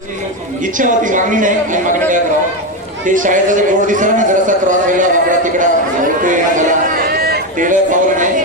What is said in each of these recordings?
इच्छा होती, मागणी नाही. आणि मागणी काय करावं ते शाळेचा जे बोर्ड दिसला ना जरासा क्रॉस व्हायला वापरा तिकडा होतोय ना मला तेल पावलं नाही.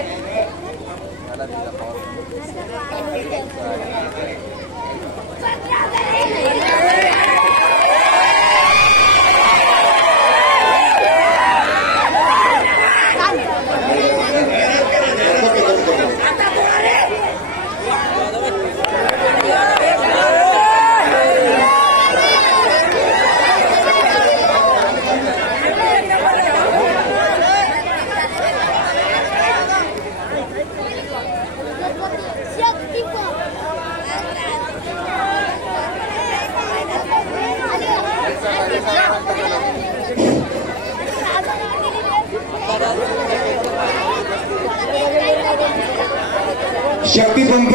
शक्तिपंप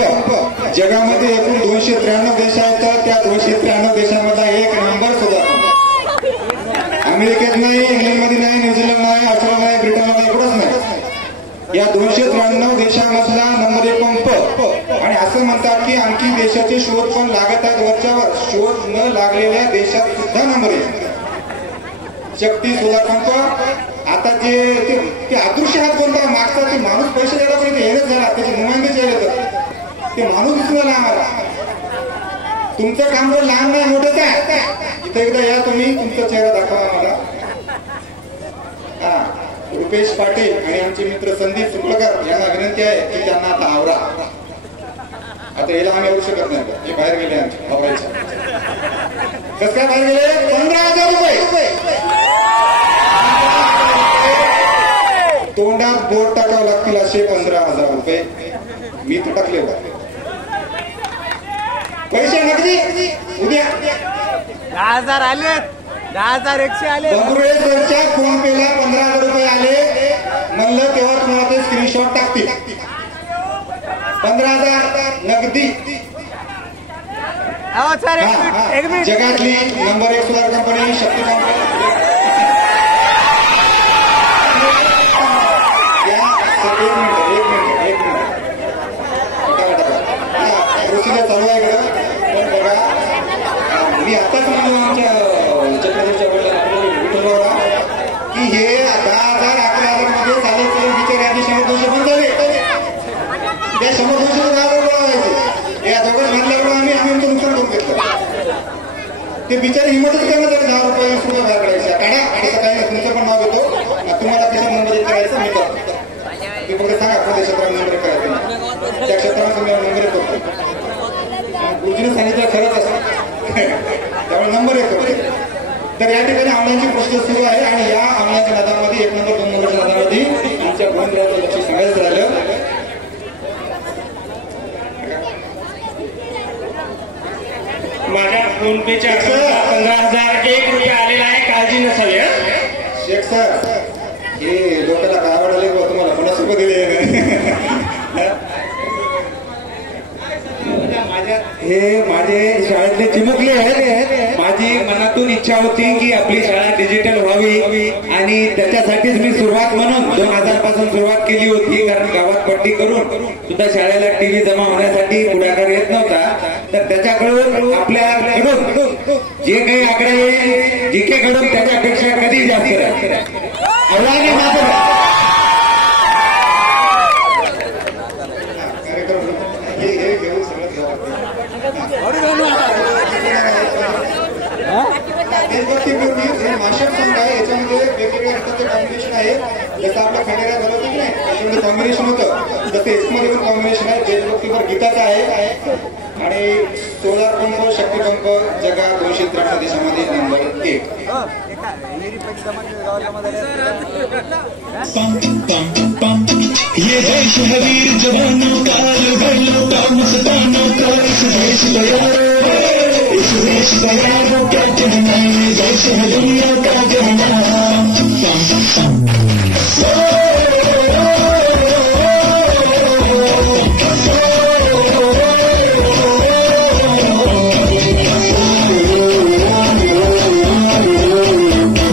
जगामध्ये एकूण 293 देश आहेत. त्या 293 देशांमधला एक नंबर सुद्धा अमेरिकेत नाही, इंग्लंडमध्ये नाही, न्यूझीलंड नाही, ऑस्ट्रेलिया नाही, ब्रिटनला नाही, कुठंच नाही. या 293 देशांमधला नंबर 1 पंप. आणि असं म्हणतात की आणखी देशाचे शोध पण लागत आहेत वरच्यावर. शोध न लागलेल्या देशात सुद्धा नंबर 1 शक्ती सोलार पंप. आता ते अदृश्य हात कोणता मागचा ते माणूस पैसे द्यायला पाहिजे हेच झाला त्याचे नुमाइंदे येतात ते माणूस दिसला आम्हाला. तुमचं काम जर लहान नाही मोठंच आहे. इथं एकदा या तुम्ही तुमचा चेहरा दाखवा आम्हाला. रुपेश पाटील आणि आमचे मित्र संदीप सुपळकर यांना विनंती आहे की त्यांना आता आवरा. आता याला आम्ही आवरू शकत नाही. हे बाहेर गेले आमचे आवरायचे. कसं काय बाहेर गेले? 15,000 रुपये तोंडात बोट टाकावं लागतील असे 15,000 रुपये मी तर टाकले होते. पैसे नगदी उद्या 10,000 आले, 10,100 आले. बंगुरेश्वरच्या फोन पेला 15,000 रुपये आले म्हणलं तेव्हा तुम्हाला ते स्क्रीनशॉट टाकतील. 15,000 नगदी. जगातली नंबर 1 सोलार कंपनी शक्तिपंप. चालू आहे का पण बघा मी आताच म्हणलो आमच्या चक्रधरच्या विठ्ठलरावला की हे 10,000 11,000 मध्ये झाले ते बिचारे आधी 100-200 बंद झाले. त्या 100-200 व्हायचे या दोघं म्हणल्यामुळे आम्ही आमचं नुकसान करून घेतलं. ते बिचारे हिंमतच करणं तरी 10 रुपये 20 रुपये बाहेर काढायचे. काढा असं काही नाही. तुमचं पण नाव घेतो. तुम्हाला कशा नंबर 1 करायचं मी करतो. ते फक्त सांगा कोणत्या क्षेत्रात नंबर 1 करायचं त्या क्षेत्रात तुम्ही नंबर 1 करतो. गुरुजीने सांगितलं खरंच असतं त्यामुळे नंबर 1 करतो. तर या ठिकाणी आमल्यांची प्रोसेस सुरू आहे आणि या आमल्याच्या नादामध्ये 1 नंबर 2 नंबरच्या नादामध्ये आमच्या गोविंदरावचं लक्ष सांगायचं राहिलं. माझ्या फोन पेच्या 15,001 रुपये आलेला आहे. काळजी नसावी. शेख सर हे लोकांना काय आवडले तुम्हाला 50 रुपये दिले. हे माझे शाळेतले चिमुकले आहेत. माझी मनातून इच्छा होती की आपली शाळा डिजिटल व्हावी आणि त्याच्यासाठीच मी सुरुवात म्हणून 2000 पासून सुरुवात केली होती. कारण गावात पट्टी करून सुद्धा शाळेला टीव्ही जमा होण्यासाठी पुढाकार येत नव्हता. तर त्याच्याकडून आपल्याकडून जे काही आकडे येईल जिकेकडून त्याच्यापेक्षा कधी जास्त मास्टर सॉंग आहे. याच्यामध्ये वेगवेगळ्या अर्थाचे कॉम्बिनेशन आहे. जसं आपलं खंडेरा झालं होतं की नाही त्याच्यामध्ये कॉम्बिनेशन होतं तसं एसमध्ये पण कॉम्बिनेशन आहे. देशभक्तीवर गीताचं आहे. आणि सोलार पंप शक्तिपंप जगात 293 देशामध्ये नंबर 1. ये देश है वीर जवानों का, लड़ों का, मुस्तानों का, इस देश तैयार हो क्या कहना, ये देश है दुनिया का कहना.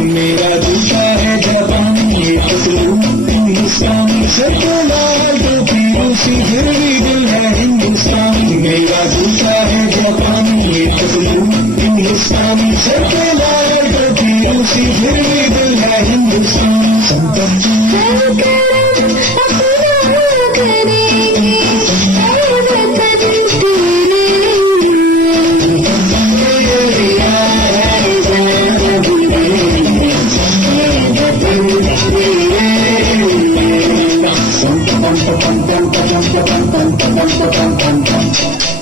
मेरा दूसरा है जापान, ये हिंदुस्तान से तो लाल तो फिर भी दिल है हिंदुस्तान. मेरा दूसरा है जापान, ये हिंदुस्तानी सकेला करती उसी फिर भी दिल है हिंदुस्तानी संतम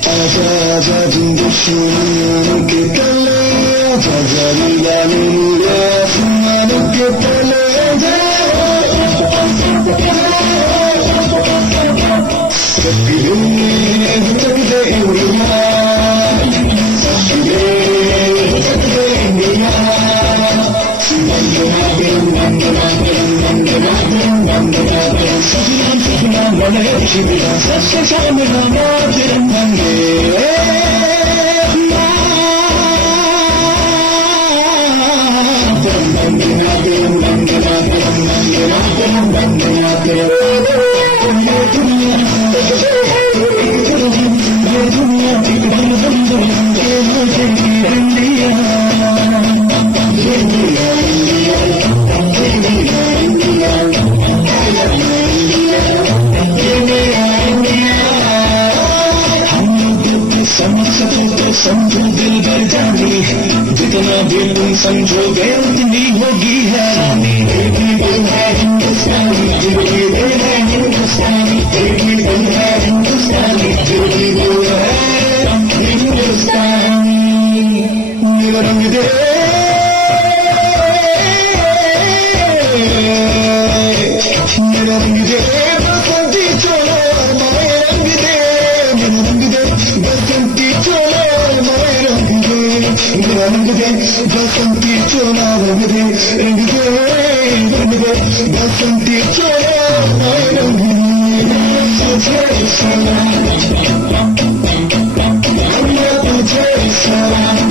आजा जिंदगी के तले आजा लीला लीला आसमान के तले समझो दिल भर जानी जितना भी तुम समझोगे उतनी होगी हैरानी दिल है हिंदुस्तानी दिल है हिंदुस्तानी दिल है हिंदुस्तानी दिल है हिंदुस्तानी मेरा रंग दे मेरा रंग दे बसंती चलो मेरा रंग दे मेरा रंग दे बसंती चलो रंग दे बसंती चोला रंग दे बसंती चोला रंग तुझे सलाम तुझे सलाम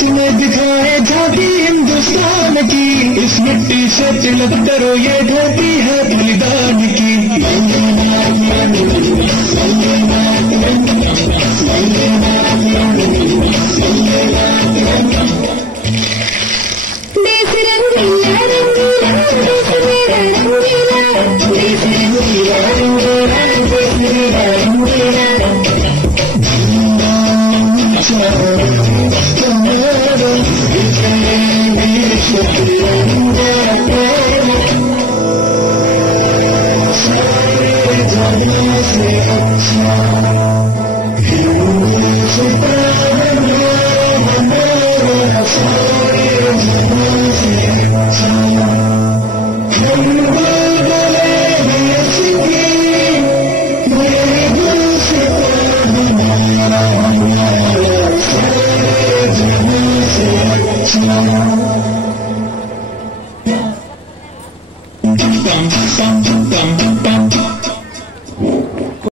तुम्हें दिखाए झांकी हिंदुस्तान की इस मिट्टी से तिलक करो ये धरती है बलिदान की देश रंगीला रंगीला देश मेरा रंगीला देश रंगीला रंगीला देश मेरा रंगीला Thank you.